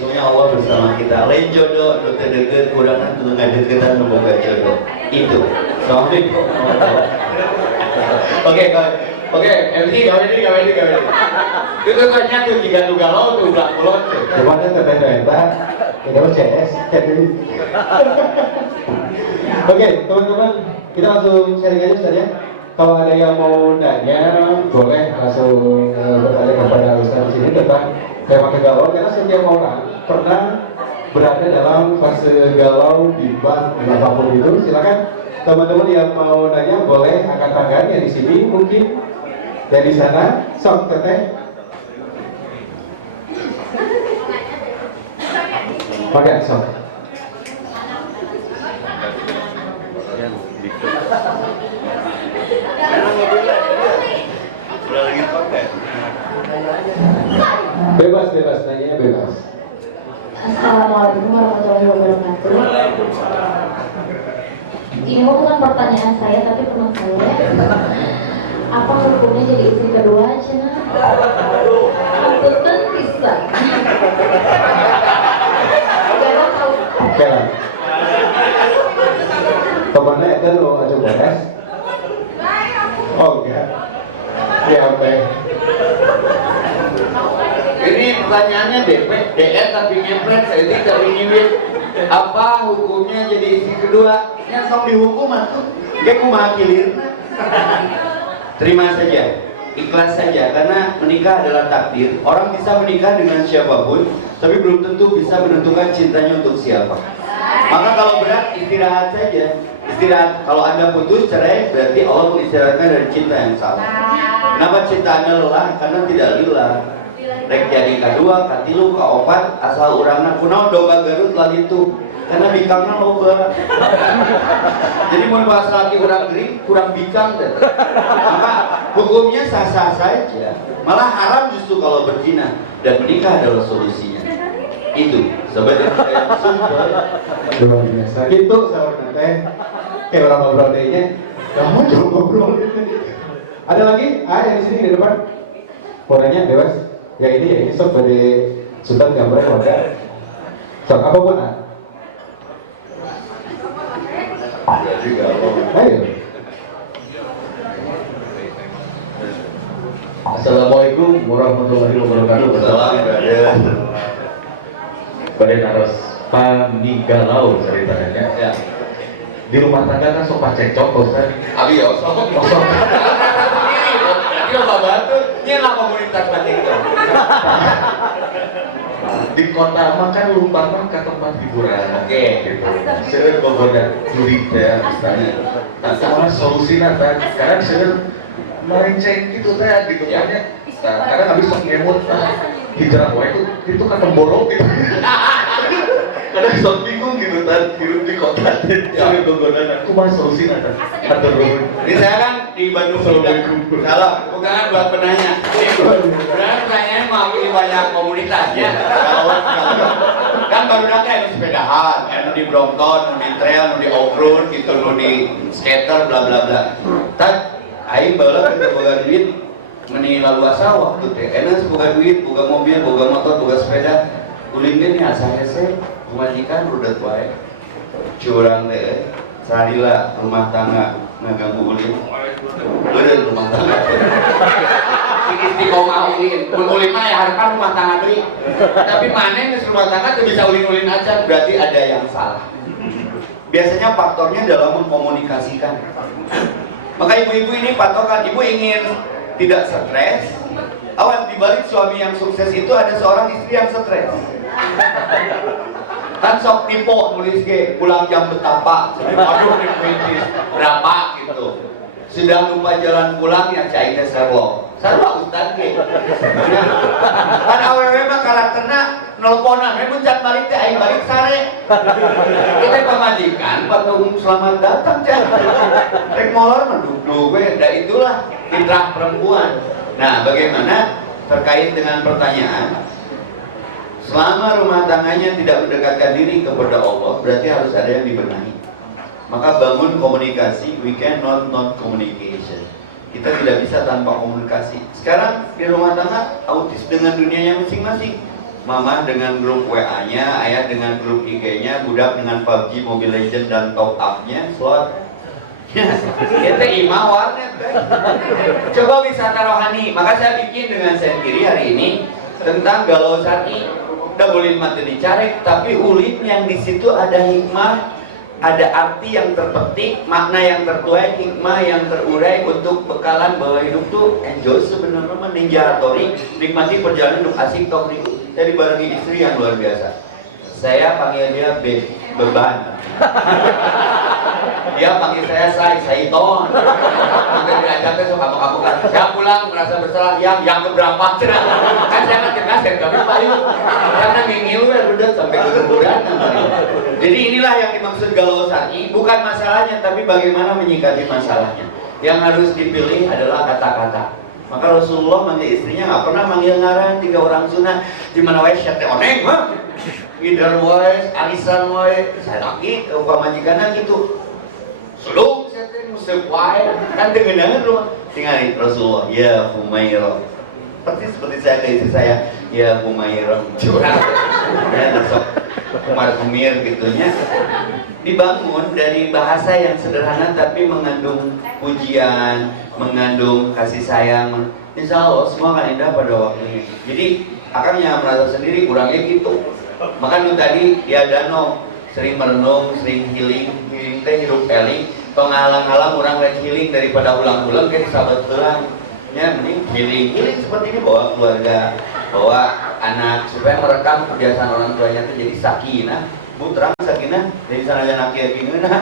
Semuanya Allah bersama kita. Lain jodoh, nu teu deukeut, kurangan kudu ngadeukeutan nu boga jodoh. Itu. Assalamualaikum. Oke, MC kawin. Itu tanya tuh jika tuh galau tuh udah kulon tuh. Gimana ternyata kita CS Oke, teman-teman, kita langsung sharing aja saja. Kalau ada yang mau nanya, boleh langsung bertanya kepada Ustaz di sini tentang tema kegalauan, karena setiap orang pernah berada dalam fase galau, bimbang, dan apapun itu. Silakan teman-teman yang mau nanya boleh angkat tangan yang di sini mungkin, dan di sana, sok teteh. Oke, sok. Bebas, nanya bebas. Assalamualaikum warahmatullahi wabarakatuh. Ini bukan pertanyaan saya tapi teman saya. Apa hukumnya jadi istri kedua, Cina? Punten bisa. Jangan tahu. Oke lah. Temennya itu lo aja beres. Oh enggak. Ya baik. Ini pertanyaannya DE tapi ngepret, ini dari nyuwit. Apa hukumnya jadi istri kedua? Yang sok dihukum atuh. Ge kumaha kilirna. Terima saja, ikhlas saja, karena menikah adalah takdir. Orang bisa menikah dengan siapapun, tapi belum tentu bisa menentukan cintanya untuk siapa. Maka kalau berat, istirahat saja. Istirahat. Kalau Anda putus cerai, berarti Allah mengistirahatkan dari cinta yang salah. Kenapa cinta Anda lelah? Karena tidak lillah. Rek jadi kedua, katilu, kaopat, asal urangna kunaon domba Garut lali itu. Karena bikangnya loba. Jadi mau bahas lagi orang gering, kurang bikang deh. Maka hukumnya sah-sah saja. Malah haram justru kalau berzina, dan menikah adalah solusinya. Itu sebenarnya yang simpel. Luar biasa. Itu sama teh. Kayak orang ngobrol dehnya. Kamu coba ngobrol. Ada lagi? Yang di sini di depan. Warnanya bebas. Ya ini sok pada Sultan gambar wadah. Sok apapun Jadi galau. Ayo. Assalamualaikum warahmatullahi wabarakatuh. Salam brother. Pada naras pamigalau ceritanya. Ya. Di rumah tangga kan sok cekcok, Ustaz. Abi ya, sok. Berarti lo bantu, ini lah komunitas batik itu. Di kota mah kan lupa mah ke tempat hiburan. Oke. Gitu. Saya gogoda juri teh misalnya. Nah, sama solusinya teh. Karena saya melenceng gitu teh gitu kan ya. Nah, karena habis sok ngemut hijrah wae itu kan temborok gitu. Kadang sok bingung gitu teh hidup di kota teh. Saya gogoda aku mah solusinya teh. Atur nuhun. Ini saya kan di Bandung juga. Salah, bukan buat penanya. Sebenarnya pertanyaannya mewakili banyak komunitasnya. Kan baru nanti ada sepedahan, ada di Brompton, di trail, di off-road, gitu, di skater, bla bla bla. Tad, aing baheula kita boga duit, meni laluasa waktu teh. Enak boga duit, boga mobil, boga motor, boga sepeda. Ulin ge nya asa hese, majikan rudet wae. Curang teh, sarila rumah tangga ngaganggu ulin. Ulin rumah tangga. Istiqomah ulin, ulin mah ya harapan rumah tangga deui. Tapi mana yang rumah tangga tuh bisa ulin-ulin aja, berarti ada yang salah. Biasanya faktornya dalam mengkomunikasikan. Maka ibu-ibu ini patokan, ibu ingin tidak stres. Awas, dibalik suami yang sukses itu ada seorang istri yang stres. Kan sok tipe nulis ke pulang jam betapa, aduh dipuitis berapa gitu. Sudah lupa jalan pulang ya cai teh serlo. Sarua ustad ge. Kan awewe mah karakterna nelponan, we muncat balik teh aing balik sare. Kita pamajikan patung selamat datang cah. Rek molor mah duduk we, da itulah fitrah perempuan. Nah, bagaimana terkait dengan pertanyaan? Selama rumah tangganya tidak mendekatkan diri kepada Allah, berarti harus ada yang dibenahi. Maka bangun komunikasi, we cannot not communication. Kita tidak bisa tanpa komunikasi. Sekarang di rumah tangga autis dengan dunianya masing-masing. Mama dengan grup WA-nya, ayah dengan grup IG-nya, budak dengan PUBG, Mobile Legends dan top up-nya, slot. Kita imah warnet. Coba wisata rohani. Maka saya bikin dengan Sendiri hari ini tentang galau sati. Udah boleh mati dicari, tapi ulit yang di situ ada hikmah, ada arti yang terpetik, makna yang tertuai, hikmah yang terurai untuk bekalan bahwa hidup tuh enjoy sebenarnya ninja hatori, nikmati perjalanan hidup asik tok niku. Saya dibarengi istri yang luar biasa. Saya panggil dia beban. Dia panggil saya Saiton. Maka diajak ke suka kamu kan. Saya pulang merasa bersalah. Yang keberapa cerah. Kan saya kan cerdas kan kami payu. Karena ngingil udah sampai ke kuburan. Jadi inilah yang dimaksud galau sati. Bukan masalahnya, tapi bagaimana menyikapi masalahnya. Yang harus dipilih adalah kata-kata. Maka Rasulullah manggil istrinya nggak pernah manggil ngaran 3 orang sunah. Di mana wae syate oneng, mah. Ngidar wae, arisan wae, saya lagi upah majikanna gitu. Sulung saya teh museup wae, kan deungeunangan rumah. Tingali Rasulullah, ya Humairah. Seperti saya ke istri saya, ya Humairah. Curang. Ya besok Umar Humir gitunya. Dibangun dari bahasa yang sederhana tapi mengandung pujian, mengandung kasih sayang. Insya Allah semua akan indah pada waktunya. Jadi akangnya merasa sendiri kurangnya gitu. Maka nu tadi dia Dano sering merenung, sering healing teh hidup eling. Tong ngalang-ngalang orang lain healing daripada ulang-ulang kayak sahabat ulang. Ya mending healing seperti ini, bawa keluarga, bawa anak supaya merekam kebiasaan orang tuanya itu jadi sakinah. Putra sakinah dari sana anak kiai ngeunah.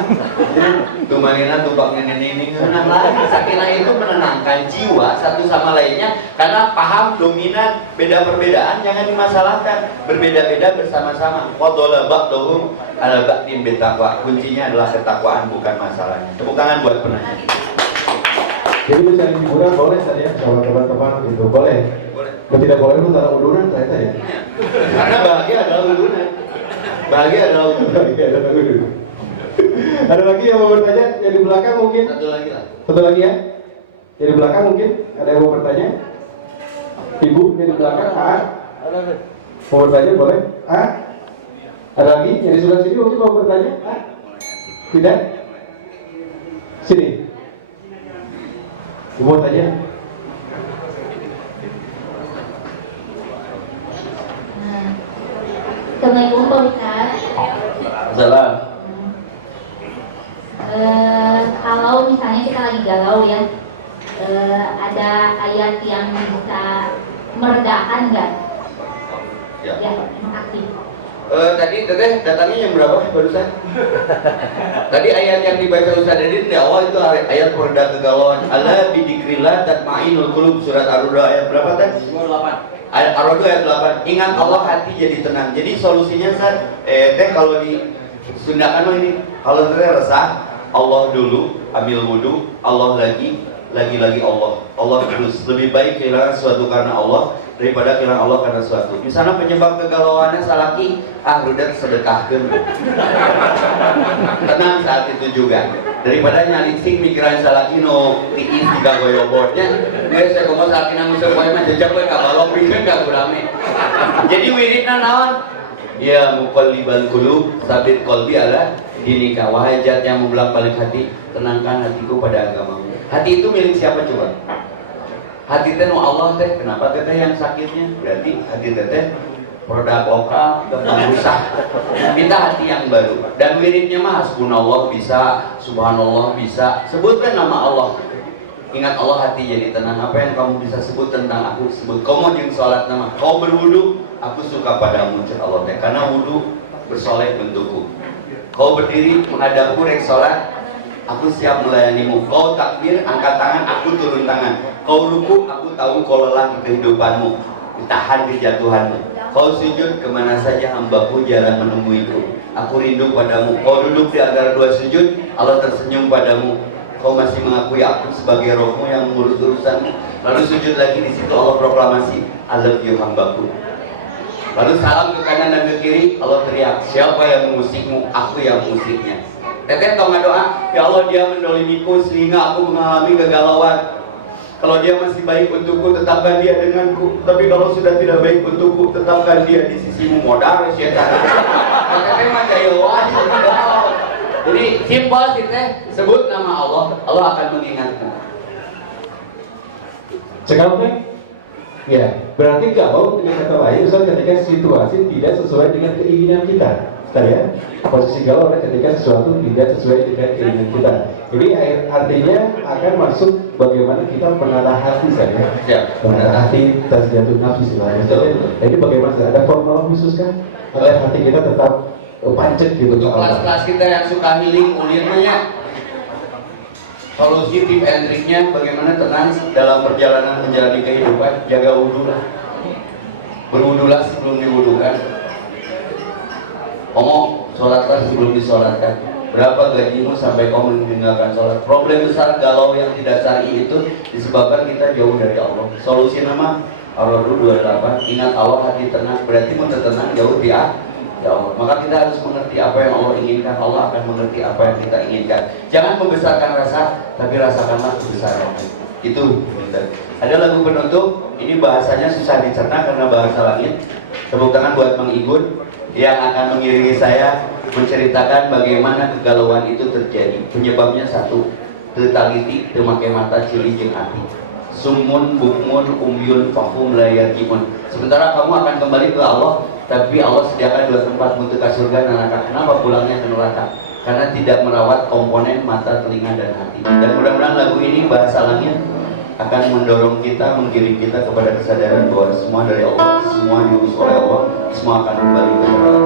Tumanina tumpang ini ngeunah lagi. Sakinah itu menenangkan jiwa satu sama lainnya karena paham dominan, beda perbedaan jangan dimasalahkan. Berbeda-beda bersama-sama. Qadola ba'dhum ala ba'din bittaqwa. Kuncinya adalah ketakwaan, bukan masalahnya. Tepuk tangan buat penanya. Jadi mencari hiburan boleh tadi ya sama teman-teman gitu, boleh. Kalau tidak boleh itu taruh udunan ternyata ya. Karena bahagia adalah udunan. Bahagia adalah udunan. Ada lagi yang mau bertanya? Yang di belakang mungkin? Satu lagi lah. Satu lagi ya? Yang di belakang mungkin? Ada yang mau bertanya? Ibu yang di belakang? Mau bertanya boleh? Ada lagi? Yang di sebelah sini mungkin mau bertanya? Tidak? Sini. Ibu mau tanya? Assalamualaikum Pak Ustaz. Salam. Kalau misalnya kita lagi galau ya, ada ayat yang bisa meredakan nggak? Ya. Ya, makasih. Tadi teteh datangnya yang berapa barusan? Tadi ayat yang dibaca Ustaz Dedin di awal itu ayat pereda kegalauan. Ala bidzikrillah tatma'innul qulub, surat Ar-Ra'd ayat berapa tadi? 28. Ar-Ra'd ayat 8. Ingat Allah hati jadi tenang. Jadi solusinya teh kalau di Sunda kan ini kalau teh resah Allah dulu ambil wudu, Allah lagi Allah. Allah terus lebih baik kehilangan sesuatu karena Allah daripada kehilangan Allah karena sesuatu. Misalnya penyebab kegalauannya salaki, rudak sedekahkeun. Tenang saat itu juga. Daripada nyalising mikiran salaki no tiis juga goyobotnya. Geus saya ngomong salaki nang museup poe mah jejak we ka balong pikeun ka urame. Jadi wiridna naon? Ya muqallibal qulub, sabit qalbi ala dinika. Wahai zat yang membolak-balik hati, tenangkan hatiku pada agamamu. Hati itu milik siapa coba? Hati teh nu Allah teh, kenapa teteh yang sakitnya? Berarti hati teteh produk lokal dan rusak. Minta hati yang baru. Dan wiridnya mah hasbunallah bisa, subhanallah bisa. Sebutkan nama Allah. Ingat Allah, hati jadi tenang. Apa yang kamu bisa sebut tentang aku? Sebut. Kamu yang sholat nama. Kau berwudu, aku suka padamu, Allah teh. Karena wudu bersoleh bentukku. Kau berdiri menghadapku rek sholat, aku siap melayanimu. Kau takbir, angkat tangan, aku turun tangan. Kau ruku, aku tahu kau lelah di kehidupanmu, tahan kejatuhanmu. Kau sujud, kemana saja hambaku jarang menemuiku. Aku rindu padamu. Kau duduk di antara dua sujud, Allah tersenyum padamu. Kau masih mengakui aku sebagai rohmu yang mengurus urusanmu. Lalu sujud lagi, di situ Allah proklamasi, I love you hambaku. Lalu salam ke kanan dan ke kiri, Allah teriak, siapa yang mengusikmu? Aku yang mengusiknya. Teteh tau nggak doa? Ya Allah, dia mendolimiku sehingga aku mengalami kegalauan. Kalau dia masih baik untukku, tetapkan dia denganku. Tapi kalau sudah tidak baik untukku, tetapkan dia di sisimu. Modal syaitan. Makanya mah kayak wah. Jadi simpel sih teh, sebut nama Allah, Allah akan mengingatmu. Cekal teh? Ya, berarti galau dengan kata lain, misalnya ketika situasi tidak sesuai dengan keinginan kita. Bentar ya, posisi galau adalah ketika sesuatu tidak sesuai dengan keinginan kita. Ini artinya akan masuk bagaimana kita menata hati saja. Ya. Menata hati, tasjatuh nafsi istilahnya. Jadi bagaimana? Ada formula khusus kan? Agar hati kita tetap pancet gitu. Untuk kelas-kelas kita yang suka healing ulirnya, solusi tip and triknya bagaimana tenang dalam perjalanan menjalani kehidupan. Jaga wudhu lah, berwudulah sebelum diwudukan. Ngomong, sholatlah sebelum disolatkan. Berapa gajimu sampai kau meninggalkan sholat? Problem besar galau yang tidak syar'i itu disebabkan kita jauh dari Allah. Solusi nama Ar-Ra'd 28, ingat Allah, hati tenang. Berarti mau tenang jauh di Allah. Maka kita harus mengerti apa yang Allah inginkan. Allah akan mengerti apa yang kita inginkan. Jangan membesarkan rasa, tapi rasakanlah kebesaran. Itu. Ada lagu penutup. Ini bahasanya susah dicerna karena bahasa langit. Tepuk tangan buat Mang Igun yang akan mengiringi saya menceritakan bagaimana kegalauan itu terjadi. Penyebabnya satu, teu taliti, teu make mata, cili jeung ati. Sumun, bukmun, umyun, fahum, layakimun. Sementara kamu akan kembali ke Allah, tapi Allah sediakan dua tempat untuk ke surga dan neraka. Kenapa pulangnya ke neraka? Karena tidak merawat komponen mata, telinga, dan hati. Dan mudah-mudahan lagu ini bahasa langit akan mendorong kita, menggiring kita kepada kesadaran bahwa semua dari Allah, semua diurus oleh Allah, semua akan kembali kepada Allah.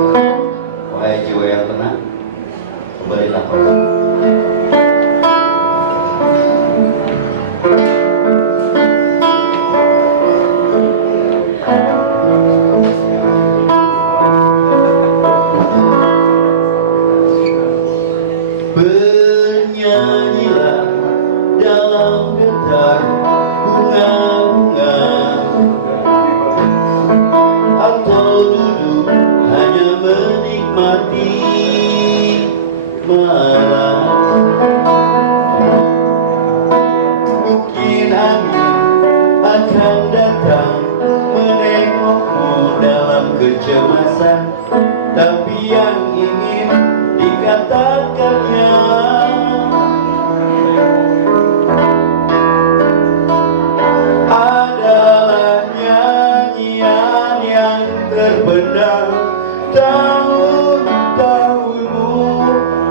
Wahai jiwa yang tenang, kembalilah kepada Allah. Bernyanyilah dalam getar bunga-bunga, atau duduk hanya menikmati malam. Mungkin angin akan datang menengokmu dalam kecemasan, tapi yang ingin dikatakannya adalah nyanyian yang terpendam tahun-tahunmu.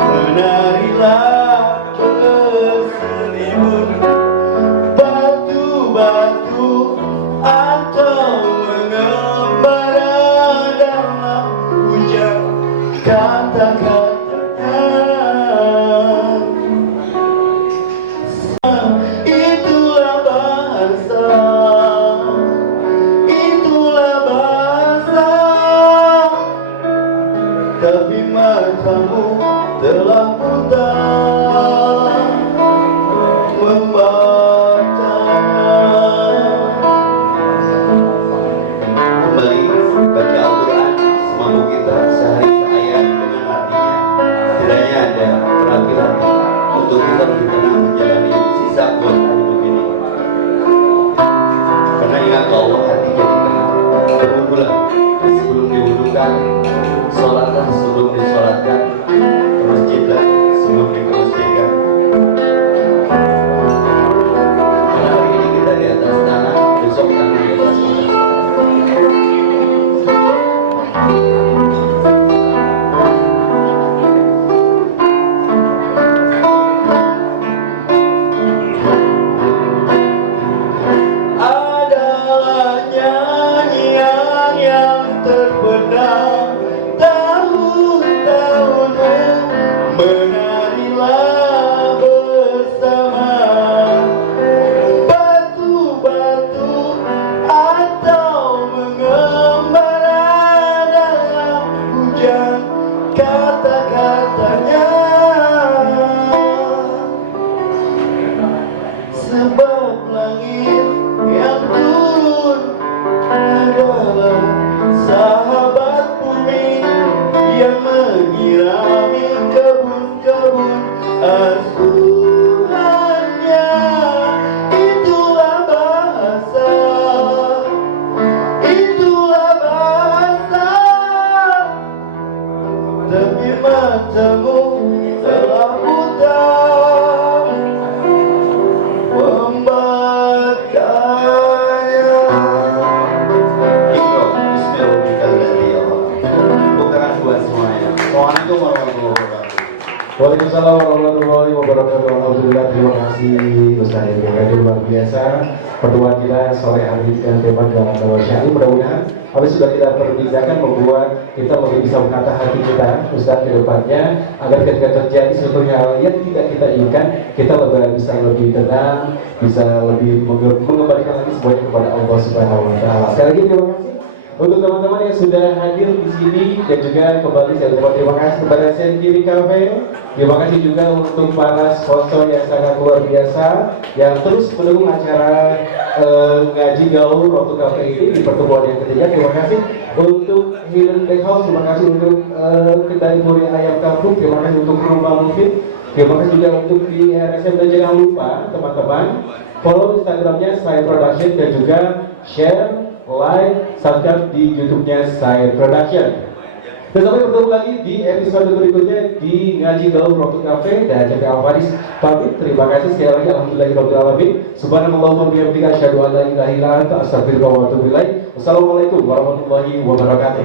Menarilah berselimut batu-batu atau mengembara dalam hujan kata-katanya. Itulah bahasa, itulah bahasa. Tapi matamu telah buta membacanya. Kembali baca Al-Quran semampu kita, sehari seayat dengan artinya. Setidaknya ada rapi-rapi untuk kita lebih tenang menjalani sisa kuota hidup ini. Karena ingat bahwa hati jadi tenang. Berwudulah sebelum diwudukan, sholatlah sebelum disolatkan, ke masjidlah sebelum dikemasjidkan. Karena hari ini kita di atas tanah, besok tanah di atas kita. Adalah nyanyian yang terpendam Waalaikumsalam warahmatullahi wabarakatuh. Alhamdulillah, terima kasih Ustaz yang luar biasa. Pertemuan kita sore hari ini dengan tema dalam Dakwah Syar'i, mudah-mudahan apa yang sudah kita perbicarakan membuat kita lebih bisa menata hati kita Ustaz ke depannya, agar ketika terjadi sesuatu hal yang tidak kita inginkan, kita bisa lebih tenang, bisa lebih mengembalikan lagi semuanya kepada Allah Subhanahu wa taala. Sekali lagi terima kasih untuk teman-teman yang sudah hadir di sini, dan juga kembali saya ucapkan terima kasih kepada Sentiri Cafe. Terima kasih juga untuk para sponsor yang sangat luar biasa yang terus mendukung acara ngaji gaul waktu cafe ini di pertemuan yang ketiga. Terima kasih untuk Hidden Bakehouse, terima kasih untuk kedai Muria Ayam Kampung, terima kasih untuk Rumah Mufid, terima kasih juga untuk di RSM. Dan jangan lupa teman-teman follow Instagramnya Saya Production, dan juga share, like, subscribe di YouTube-nya Saya Production. Dan sampai bertemu lagi di episode berikutnya di Ngaji Gaul Waktu Cafe, dan Cafe Al-Faris pamit. Terima kasih sekali lagi. Alhamdulillahirabbil alamin. Subhanallah wa bihamdihi asyhadu an la ilaha illa anta astaghfiruka wa atubu ilaik. Wassalamualaikum warahmatullahi wabarakatuh.